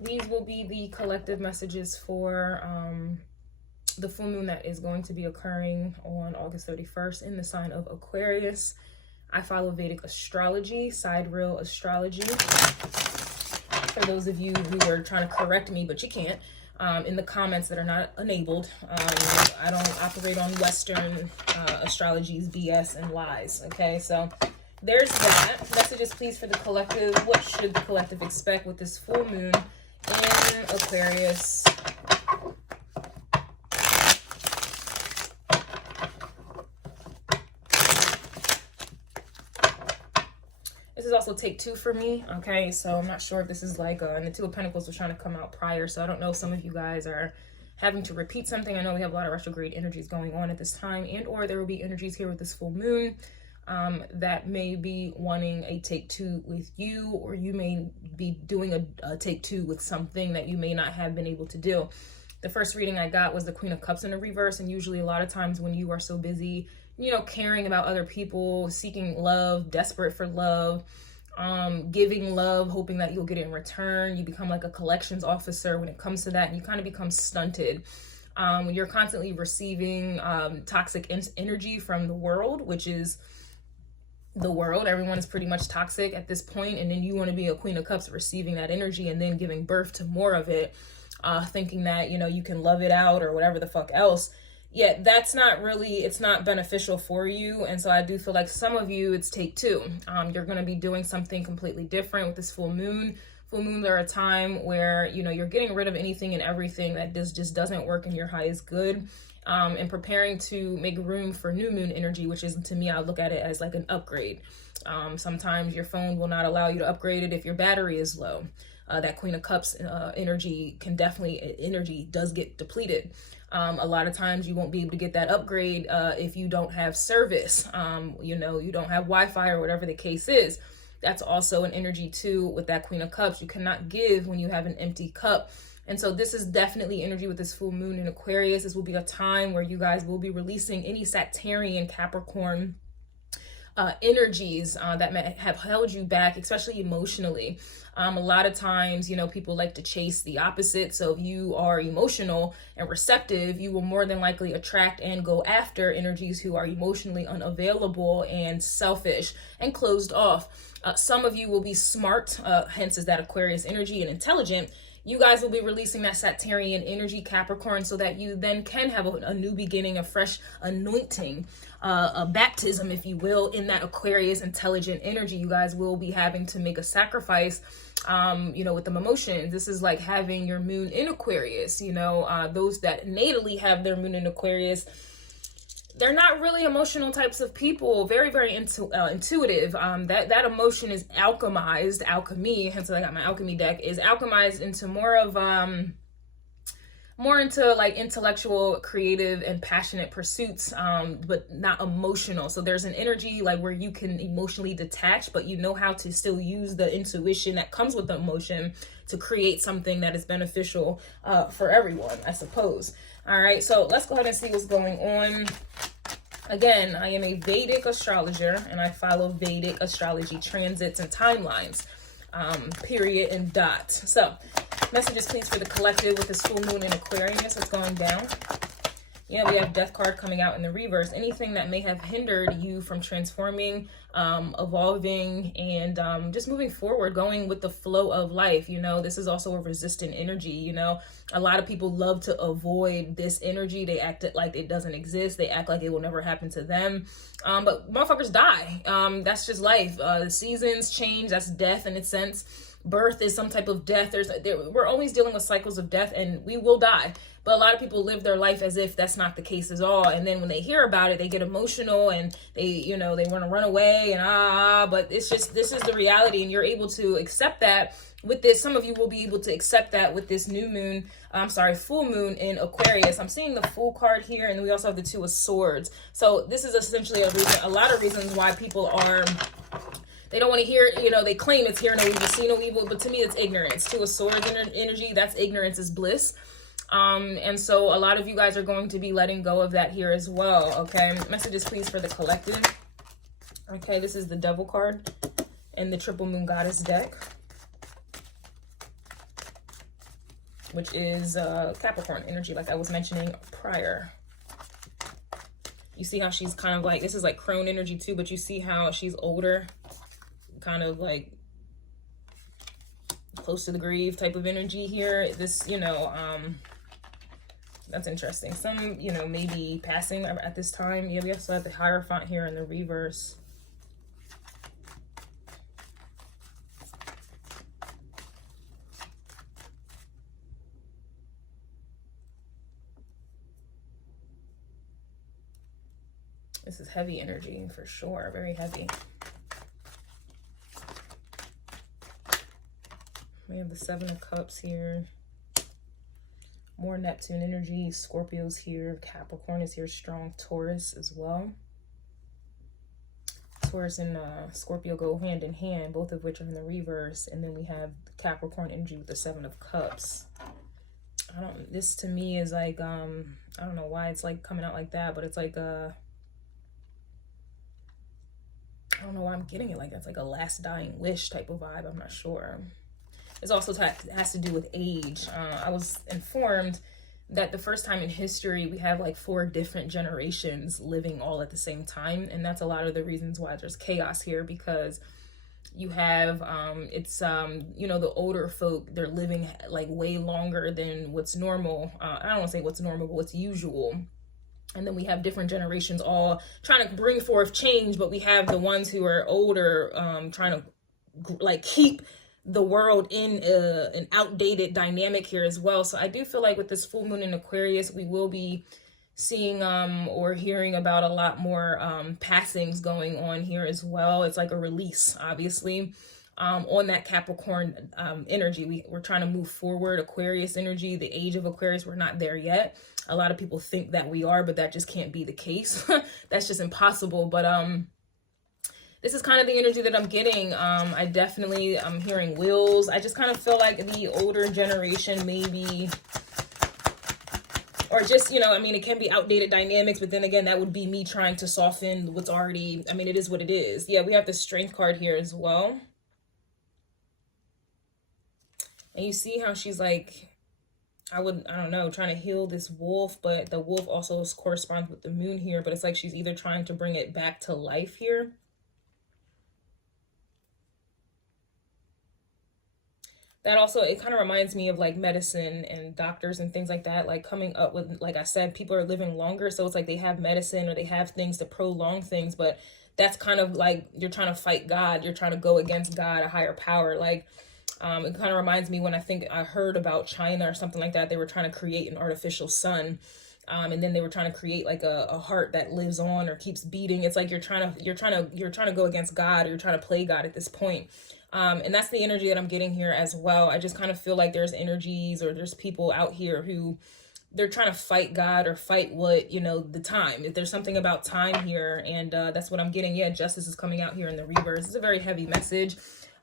These will be the collective messages for the full moon that is going to be occurring on August 31st in the sign of Aquarius. I follow Vedic astrology, sidereal astrology. For those of you who are trying to correct me, but you can't, in the comments that are not enabled, I don't operate on Western astrology's BS and lies, okay? So there's that. Messages, please, for the collective. What should the collective expect with this full moon in Aquarius? This is also take two for me, okay? So I'm not sure if this is like, and the Two of Pentacles was trying to come out prior, so I don't know if some of you guys are having to repeat something. I know we have a lot of retrograde energies going on at this time, and or there will be energies here with this full moon that may be wanting a take two with you, or you may be doing a take two with something that you may not have been able to do. The first reading I got was the Queen of Cups in the reverse, and usually a lot of times when you are so busy, you know, caring about other people, seeking love, desperate for love, giving love, hoping that you'll get it in return, you become like a collections officer when it comes to that, and you kind of become stunted. You're constantly receiving toxic energy from the world, which is the world. Everyone is pretty much toxic at this point, and then you want to be a Queen of Cups receiving that energy and then giving birth to more of it, thinking that, you know, you can love it out or whatever the fuck else. Yeah, that's not really, it's not beneficial for you. And so I do feel like some of you, it's take two. You're going to be doing something completely different with this full moon. Full moons are a time where, you know, you're getting rid of anything and everything that just doesn't work in your highest good, and preparing to make room for new moon energy, which is, to me, I look at it as like an upgrade. Sometimes your phone will not allow you to upgrade it if your battery is low. That Queen of Cups energy does get depleted. A lot of times you won't be able to get that upgrade if you don't have service, you know, you don't have Wi-Fi or whatever the case is. That's also an energy too with that Queen of Cups. You cannot give when you have an empty cup. And so this is definitely energy with this full moon in Aquarius. This will be a time where you guys will be releasing any Sagittarian, Capricorn energies that may have held you back, especially emotionally. A lot of times, you know, people like to chase the opposite. So if you are emotional and receptive, you will more than likely attract and go after energies who are emotionally unavailable and selfish and closed off. Some of you will be smart, hence is that Aquarius energy, and intelligent. You guys will be releasing that Sagittarian energy, Capricorn, so that you then can have a new beginning, a fresh anointing, a baptism, if you will, in that Aquarius intelligent energy. You guys will be having to make a sacrifice, you know, with the emotions. This is like having your moon in Aquarius, you know, those that natally have their moon in Aquarius, they're not really emotional types of people. Very, very intuitive. That emotion is alchemized, alchemy, hence I got my alchemy deck, is alchemized into more of, more into like intellectual, creative, and passionate pursuits, but not emotional. So there's an energy like where you can emotionally detach, but you know how to still use the intuition that comes with the emotion to create something that is beneficial for everyone, I suppose. All right, so let's go ahead and see what's going on. Again, I am a Vedic astrologer, and I follow Vedic astrology transits and timelines, period and dot. So messages, please, for the collective with this full moon in Aquarius. What's going down? Yeah, we have Death card coming out in the reverse. Anything that may have hindered you from transforming, evolving, and just moving forward, going with the flow of life. You know, this is also a resistant energy. You know, a lot of people love to avoid this energy. They act like it doesn't exist. They act like it will never happen to them. But motherfuckers die. That's just life. The seasons change. That's death in its sense. Birth is some type of death. We're always dealing with cycles of death, and we will die. But a lot of people live their life as if that's not the case at all. And then when they hear about it, they get emotional and they, you know, they want to run away and but it's just, this is the reality, and you're able to accept that with this. Some of you will be able to accept that with this new moon, full moon in Aquarius. I'm seeing the Fool card here, and we also have the Two of Swords. So this is essentially a lot of reasons why people are, they don't want to hear, you know, they claim it's hear no evil, see no evil, but to me it's ignorance. Two of Swords energy, that's ignorance is bliss. And so a lot of you guys are going to be letting go of that here as well, okay? Messages, please, for the collective. Okay, this is the Devil card in the Triple Moon Goddess deck. which is Capricorn energy, like I was mentioning prior. You see how she's kind of like, this is like crone energy too, but you see how she's older, kind of like close to the grave type of energy here. This, you know, that's interesting. Some, you know, maybe passing at this time. Yeah, we also have the Hierophant here in the reverse. This is heavy energy for sure, very heavy. We have the Seven of Cups here. More Neptune energy. Scorpio's here. Capricorn is here. Strong Taurus as well. Taurus and Scorpio go hand in hand, both of which are in the reverse. And then we have Capricorn energy with the Seven of Cups. This to me is like, I don't know why it's like coming out like that, but it's like I don't know why I'm getting it like that's like a last dying wish type of vibe. I'm not sure. This also has to do with age. I was informed that the first time in history we have like 4 different generations living all at the same time, and that's a lot of the reasons why there's chaos here, because you have you know, the older folk, they're living like way longer than what's normal. I don't want to say what's normal, but what's usual. And then we have different generations all trying to bring forth change, but we have the ones who are older trying to like keep the world in an outdated dynamic here as well. So I do feel like with this full moon in Aquarius, we will be seeing or hearing about a lot more passings going on here as well. It's like a release, obviously, on that Capricorn energy. We're trying to move forward. Aquarius energy, the age of Aquarius, we're not there yet. A lot of people think that we are, but that just can't be the case. That's just impossible. But this is kind of the energy that I'm getting. I'm hearing wills. I just kind of feel like the older generation maybe, or just, you know, I mean, it can be outdated dynamics, but then again, that would be me trying to soften what's already, I mean, it is what it is. Yeah, we have the Strength card here as well. And you see how she's like, I don't know, trying to heal this wolf, but the wolf also corresponds with the moon here, but it's like she's either trying to bring it back to life here. That also, it kind of reminds me of like medicine and doctors and things like that, like coming up with, like I said, people are living longer. So it's like they have medicine or they have things to prolong things, but that's kind of like you're trying to fight God. You're trying to go against God, a higher power. Like it kind of reminds me when I heard about China or something like that. They were trying to create an artificial sun. And then they were trying to create like a heart that lives on or keeps beating. It's like you're trying to go against God, or you're trying to play God at this point. And that's the energy that I'm getting here as well. I just kind of feel like there's energies or there's people out here who they're trying to fight God or fight what, you know, the time. If there's something about time here, and that's what I'm getting. Yeah, justice is coming out here in the reverse. It's a very heavy message.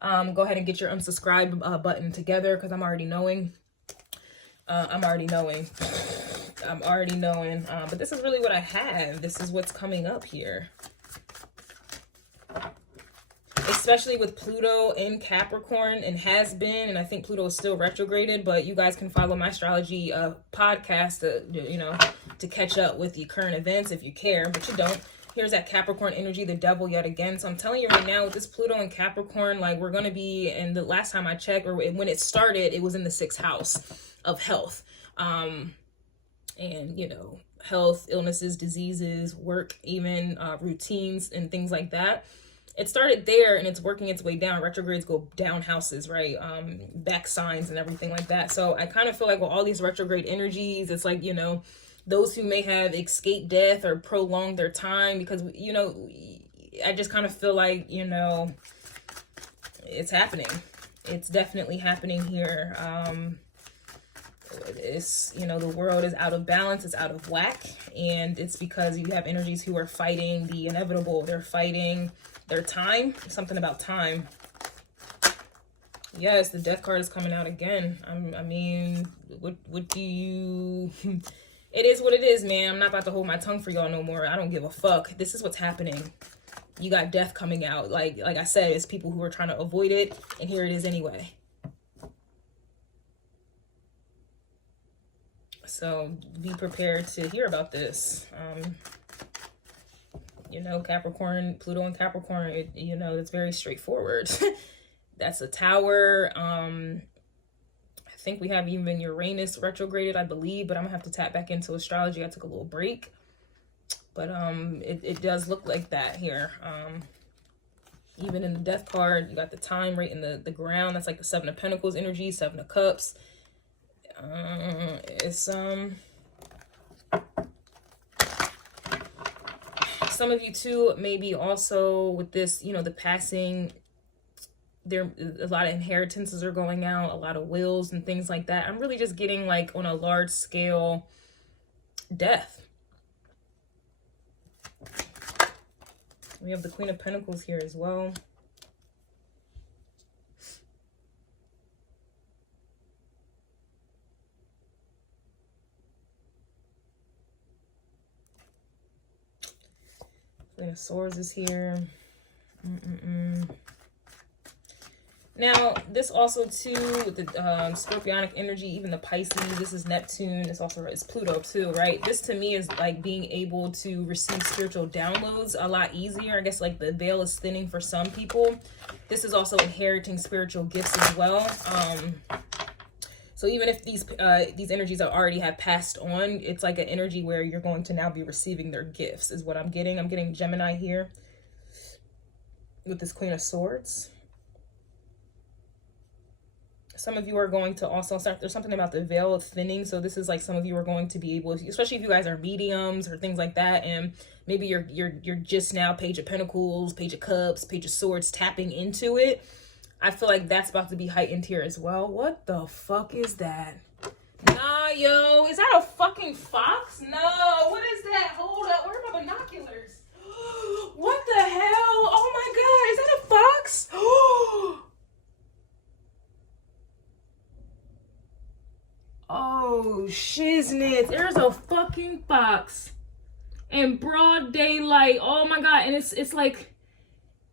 Go ahead and get your unsubscribe button together, because I'm already knowing. I'm already knowing. But this is really what I have. This is what's coming up here. Especially with Pluto in Capricorn, and has been, and I think Pluto is still retrograded, but you guys can follow my astrology podcast to catch up with the current events if you care, but you don't. Here's that Capricorn energy, the devil yet again. So I'm telling you right now, with this Pluto and Capricorn, like we're going to be, and the last time I checked, or when it started, it was in the 6th house of health. And, you know, health, illnesses, diseases, work, even routines and things like that. It started there and it's working its way down. Retrogrades go down houses, right? Back signs and everything like that. So I kind of feel like with all these retrograde energies, it's like, you know, those who may have escaped death or prolonged their time, because, you know, I just kind of feel like, you know, it's happening. It's definitely happening here. It's, you know, the world is out of balance, it's out of whack, and it's because you have energies who are fighting the inevitable. They're fighting their time, something about time. Yes, the Death card is coming out again. I mean, what do you... It is what it is, man. I'm not about to hold my tongue for y'all no more. I don't give a fuck. This is what's happening. You got death coming out. Like I said, it's people who are trying to avoid it, and here it is anyway. So be prepared to hear about this. You know, Capricorn, Pluto and Capricorn, you know, it's very straightforward. That's a tower. I think we have even Uranus retrograded, I believe, but I'm gonna have to tap back into astrology. I took a little break, but it does look like that here. Even in the death card, you got the time right in the ground. That's like the Seven of Pentacles energy, Seven of Cups. It's some of you too, maybe also with this, you know, the passing, there a lot of inheritances are going out, a lot of wills and things like that. I'm really just getting like on a large scale death. We have the Queen of Pentacles here as well. Queen of Swords is here. Now, this also too, with the scorpionic energy, even the Pisces, this is Neptune, it's Pluto too, right? This to me is like being able to receive spiritual downloads a lot easier. I guess like the veil is thinning for some people. This is also inheriting spiritual gifts as well. So even if these energies already have passed on, it's like an energy where you're going to now be receiving their gifts is what I'm getting. I'm getting Gemini here with this Queen of Swords. Some of you are going to also start, there's something about the veil of thinning. So this is like some of you are going to be able, especially if you guys are mediums or things like that. And maybe you're just now Page of Pentacles, Page of Cups, Page of Swords, tapping into it. I feel like that's about to be heightened here as well. What the fuck is that? Nah, yo, is that a fucking fox? No, what is that? Hold up, where are my binoculars? What the hell? Oh my God, is that a fox? Oh, shiznit. There's a fucking fox in broad daylight. Oh my God. And it's like,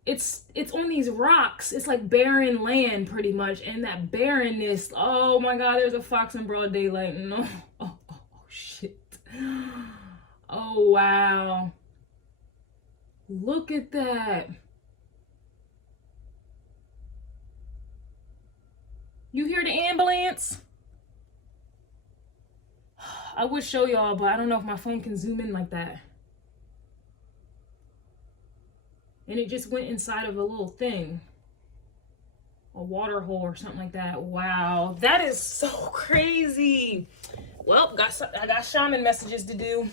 it's on these rocks. It's like barren land pretty much. And that barrenness. Oh my God, there's a fox in broad daylight. No. Oh shit. Oh, wow. Look at that. You hear the ambulance? I would show y'all, but I don't know if my phone can zoom in like that. And it just went inside of a little thing. A water hole or something like that. Wow, that is so crazy. Well, I got shaman messages to do.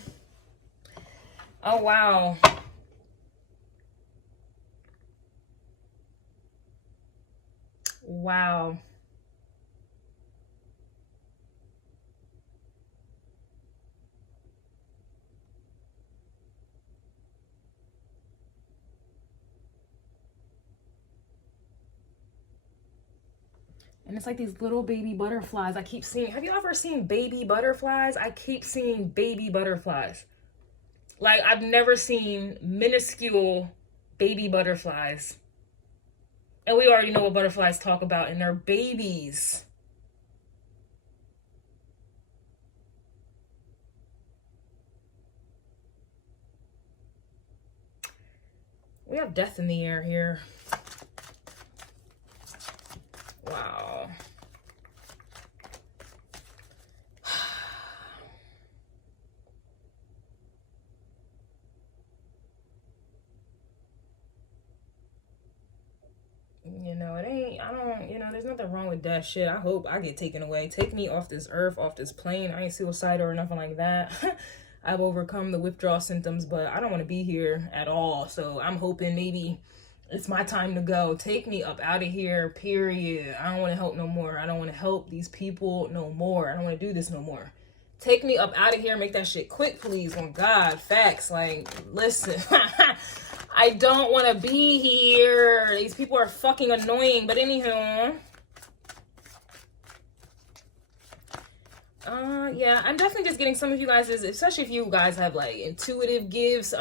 Oh, wow. Wow. And it's like these little baby butterflies I keep seeing. Have you ever seen baby butterflies? I keep seeing baby butterflies. Like, I've never seen minuscule baby butterflies. And we already know what butterflies talk about, and they're babies. We have death in the air here. Wow. You know, there's nothing wrong with that shit. I hope I get taken away. Take me off this earth, off this plane. I ain't suicidal or nothing like that. I've overcome the withdrawal symptoms, but I don't want to be here at all. So I'm hoping maybe it's my time to go. Take me up out of here, period. I don't want to help no more. I don't want to help these people no more. I don't want to do this no more. Take me up out of here. Make that shit quick, please. Oh, God. Facts. Like, listen. I don't want to be here. These people are fucking annoying. But anywho. Yeah, I'm definitely just getting some of you guys, especially if you guys have like intuitive gifts.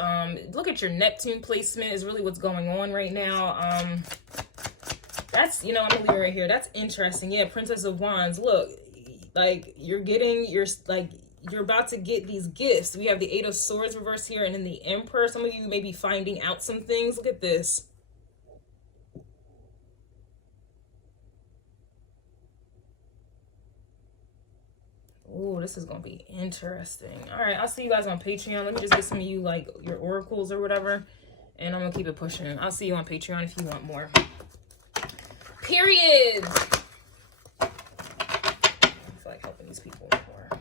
Look at your Neptune placement is really what's going on right now. That's, I'm gonna leave it right here. That's interesting. Yeah, Princess of Wands. Look, like you're you're about to get these gifts. We have the Eight of Swords reversed here, and then the Emperor. Some of you may be finding out some things. Look at this. Oh, this is gonna be interesting. All right, I'll see you guys on Patreon. Let me just get some of you like your oracles or whatever, and I'm gonna keep it pushing. I'll see you on Patreon if you want more. Period. I feel like helping these people more.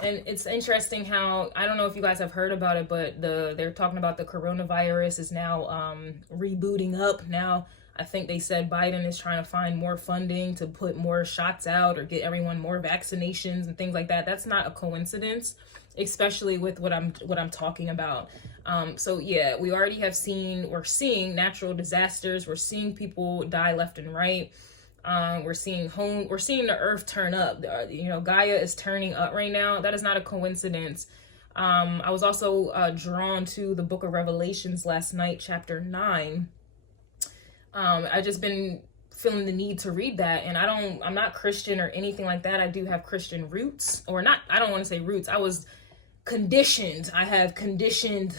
And it's interesting how, I don't know if you guys have heard about it, but they're talking about the coronavirus is now rebooting up. Now, I think they said Biden is trying to find more funding to put more shots out or get everyone more vaccinations and things like that. That's not a coincidence, especially with what I'm talking about. So yeah, we already we're seeing natural disasters. We're seeing people die left and right. We're seeing the earth turn up. Gaia is turning up right now. That is not a coincidence. I was also drawn to the book of Revelations last night, chapter 9. I just been feeling the need to read that, and I'm not Christian or anything like that. I do have Christian roots, or not, I don't want to say roots. I was conditioned. I have conditioned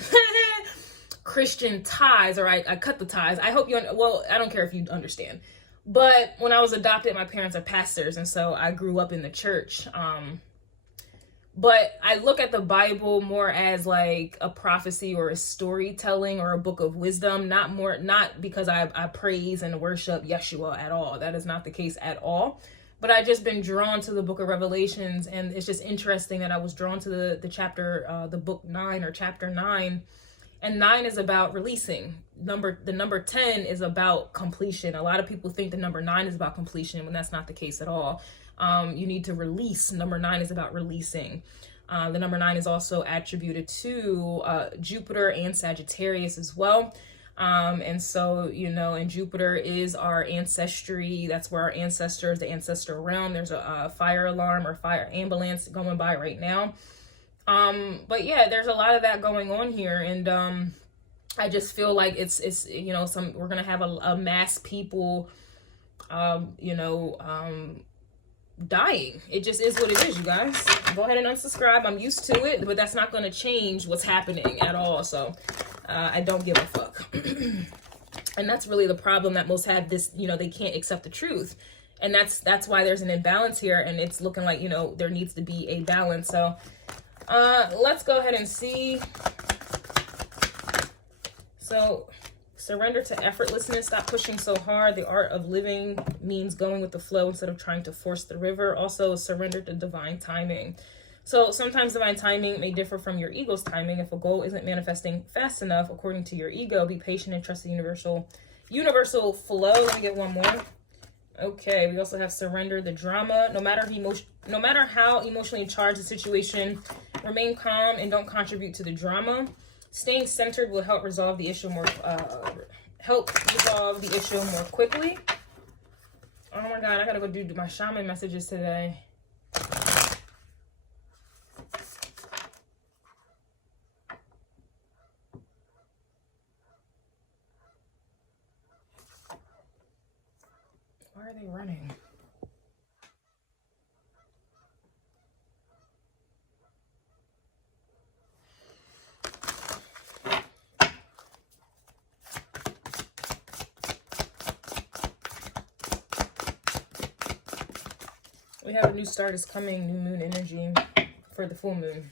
Christian ties, or I cut the ties. I hope well, I don't care if you understand. But when I was adopted, my parents are pastors, and so I grew up in the church. But I look at the Bible more as like a prophecy or a storytelling or a book of wisdom, not because I praise and worship Yeshua at all. That is not the case at all. But I just been drawn to the book of Revelations, and it's just interesting that I was drawn to the chapter, the book 9 or chapter 9. And 9 is about releasing. The number 10 is about completion. A lot of people think the number 9 is about completion, when that's not the case at all. You need to release. Number 9 is about releasing. The number 9 is also attributed to Jupiter and Sagittarius as well. And so, and Jupiter is our ancestry. That's where our ancestors, the ancestral realm. There's a fire alarm or fire ambulance going by right now. But yeah, there's a lot of that going on here, and I just feel like it's we're gonna have a mass people dying. It just is what it is, you guys. Go ahead and unsubscribe. I'm used to it, but that's not gonna change what's happening at all. So I don't give a fuck. And that's really the problem, that most have this, they can't accept the truth. And that's why there's an imbalance here, and it's looking like, there needs to be a balance. So let's go ahead and see. So, surrender to effortlessness. Stop pushing so hard. The art of living means going with the flow instead of trying to force the river. Also, surrender to divine timing. So, sometimes divine timing may differ from your ego's timing. If a goal isn't manifesting fast enough according to your ego, be patient and trust the universal flow. Let me get one more. Okay, we also have surrender the drama. No matter how emotionally charged the situation, remain calm and don't contribute to the drama. Staying centered will help resolve the issue more quickly. Oh my god, I gotta go do my shaman messages today. Why are they running? We have a new start is coming, new moon energy for the full moon.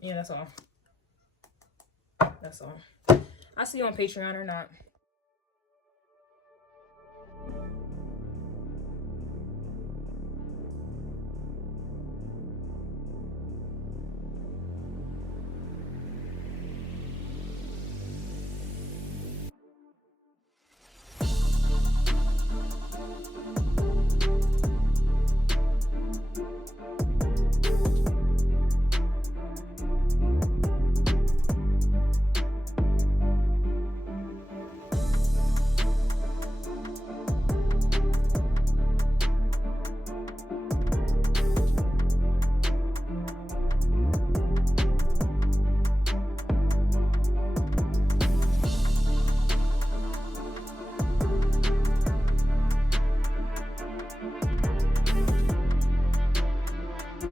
Yeah, that's all. That's all. I'll see you on Patreon or not.